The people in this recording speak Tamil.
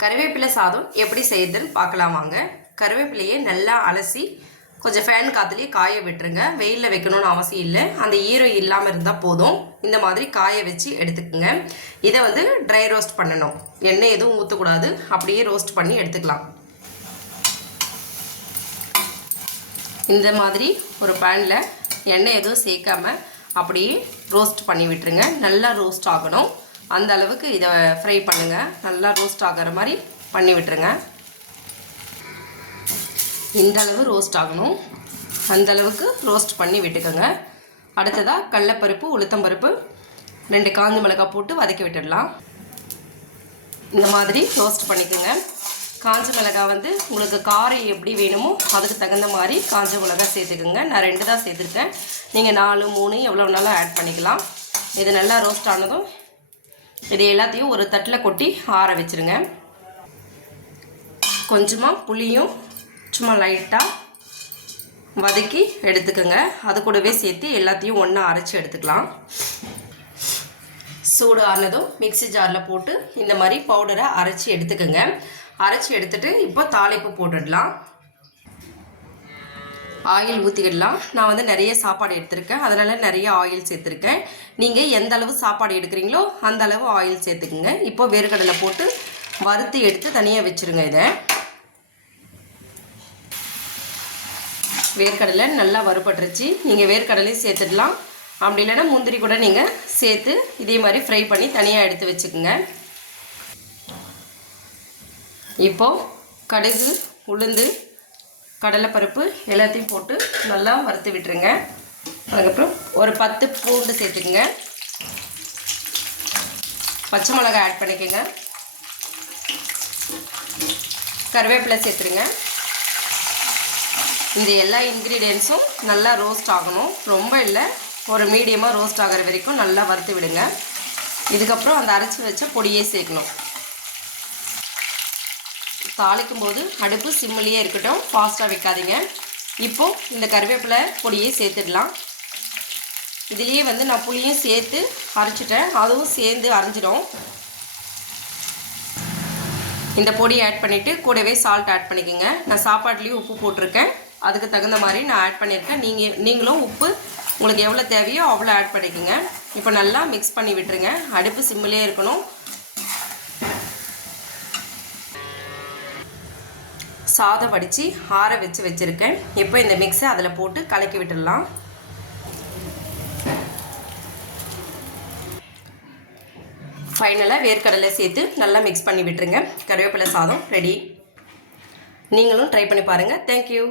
கருவேப்பிலை சாதம் எப்படி செய்யுதுன்னு பார்க்கலாம் வாங்க. கருவேப்பிலையை நல்லா அலசி கொஞ்சம் ஃபேன் காற்றுலேயே காய விட்டுருங்க. வெயிலில் வைக்கணும்னு அவசியம் இல்லை. அந்த ஈரம் இல்லாமல் இருந்தால் போதும். இந்த மாதிரி காய வச்சு எடுத்துக்கோங்க. இதை வந்து ட்ரை ரோஸ்ட் பண்ணணும். எண்ணெய் எதுவும் ஊற்றக்கூடாது அப்படியே ரோஸ்ட் பண்ணி எடுத்துக்கலாம். இந்த மாதிரி ஒரு பேனில் எண்ணெய் எதுவும் சேர்க்காம அப்படியே ரோஸ்ட் பண்ணி விட்டுருங்க. நல்லா ரோஸ்ட் ஆகணும். அந்த அளவுக்கு இதை ஃப்ரை பண்ணுங்கள் நல்லா ரோஸ்ட் ஆகிற மாதிரி பண்ணி விட்டுருங்க. இந்த அளவு ரோஸ்ட் ஆகணும். அந்த அளவுக்கு ரோஸ்ட் பண்ணி விட்டுக்கோங்க. அடுத்ததாக கடலப்பருப்பு உளுத்தம்பருப்பு ரெண்டு காஞ்ச மிளகாய் போட்டு வதக்கி விட்டுடலாம். இந்த மாதிரி ரோஸ்ட் பண்ணிக்கோங்க. காஞ்ச மிளகாய் வந்து உங்களுக்கு காரம் எப்படி வேணுமோ அதுக்கு தகுந்த மாதிரி காஞ்ச மிளகாய் சேர்த்துக்குங்க. நான் ரெண்டு தான் சேர்த்துருக்கேன். நீங்கள் நாலு மூணு எவ்வளோ வேணாலும் ஆட் பண்ணிக்கலாம். இது நல்லா ரோஸ்ட் ஆனதும் இது எல்லாத்தையும் ஒரு தட்டில் கொட்டி ஆற வச்சுருங்க. கொஞ்சமாக புளியும் சும்மா லைட்டாக வதக்கி எடுத்துக்கோங்க. அது கூடவே சேர்த்து எல்லாத்தையும் ஒன்றா அரைச்சி எடுத்துக்கலாம். சூடு ஆனதும் மிக்ஸி ஜாரில் போட்டு இந்த மாதிரி பவுடரை அரைச்சி எடுத்துக்கோங்க. அரைச்சி எடுத்துகிட்டு இப்போ தாளிப்பு போட்டுடலாம். ஆயில் ஊற்றிக்கிடலாம் நான் வந்து நிறைய சாப்பாடு எடுத்திருக்கேன். அதனால் நிறைய ஆயில் சேர்த்துருக்கேன். நீங்கள் எந்த அளவு சாப்பாடு எடுக்கிறீங்களோ அந்த அளவு ஆயில் சேர்த்துக்குங்க. இப்போ வேர்க்கடலை போட்டு வறுத்து எடுத்து தனியாக வச்சுருங்க இதை. வேர்க்கடலை நல்லா வறுபட்டுருச்சு. நீங்கள் வேர்க்கடலையும் சேர்த்துடலாம். அப்படி இல்லைன்னா முந்திரி கூட நீங்கள் சேர்த்து இதே மாதிரி ஃப்ரை பண்ணி தனியாக எடுத்து வச்சுக்கோங்க. இப்போது கடுகு உளுந்து கடலைப்பருப்பு எல்லாத்தையும் போட்டு நல்லா வறுத்து விட்டுருங்க. அதுக்கப்புறம் ஒரு பத்து பூண்டு சேர்த்துக்குங்க. பச்சை மிளகாய் ஆட் பண்ணிக்கோங்க. கருவேப்பிலை சேர்த்துருங்க. இந்த எல்லா இன்க்ரீடியன்ஸும் நல்லா ரோஸ்ட் ஆகணும். ரொம்ப இல்லை ஒரு மீடியமாக ரோஸ்ட் ஆகிற வரைக்கும் நல்லா வறுத்து விடுங்க. இதுக்கப்புறம் அந்த அரைச்சி வச்ச பொடியே சேர்க்கணும். தாளிக்கும் போது அடுப்பு சிம்மிலேயே இருக்கட்டும். ஃபாஸ்ட்டாக வைக்காதீங்க. இப்போது இந்த கருவேப்பிலை பொடியை சேர்த்துடலாம். இதுலேயே வந்து நான் புளியும் சேர்த்து அரைச்சிட்டேன். அதுவும் சேர்ந்து அரைஞ்சிடும். இந்த பொடி ஆட் பண்ணிவிட்டு கூடவே சால்ட் ஆட் பண்ணிக்கோங்க. நான் சாப்பாட்லேயும் உப்பு போட்டிருக்கேன். அதுக்கு தகுந்த மாதிரி நான் ஆட் பண்ணியிருக்கேன். நீங்கள் நீங்களும் உப்பு உங்களுக்கு எவ்வளோ தேவையோ அவ்வளோ ஆட் பண்ணிக்கோங்க. இப்போ நல்லா மிக்ஸ் பண்ணி விட்டுருங்க. அடுப்பு சிம்மிலே இருக்கணும். சாதம் வடித்து ஆற வச்சு வச்சுருக்கேன். இப்போ இந்த மிக்ஸை அதில் போட்டு கலக்கி விட்டுடலாம். ஃபைனலாக வேர்க்கடலை சேர்த்து நல்லா மிக்ஸ் பண்ணி விட்டுருங்க. கருவேப்பிலை சாதம் ரெடி நீங்களும் ட்ரை பண்ணி பாருங்கள் தேங்க்யூ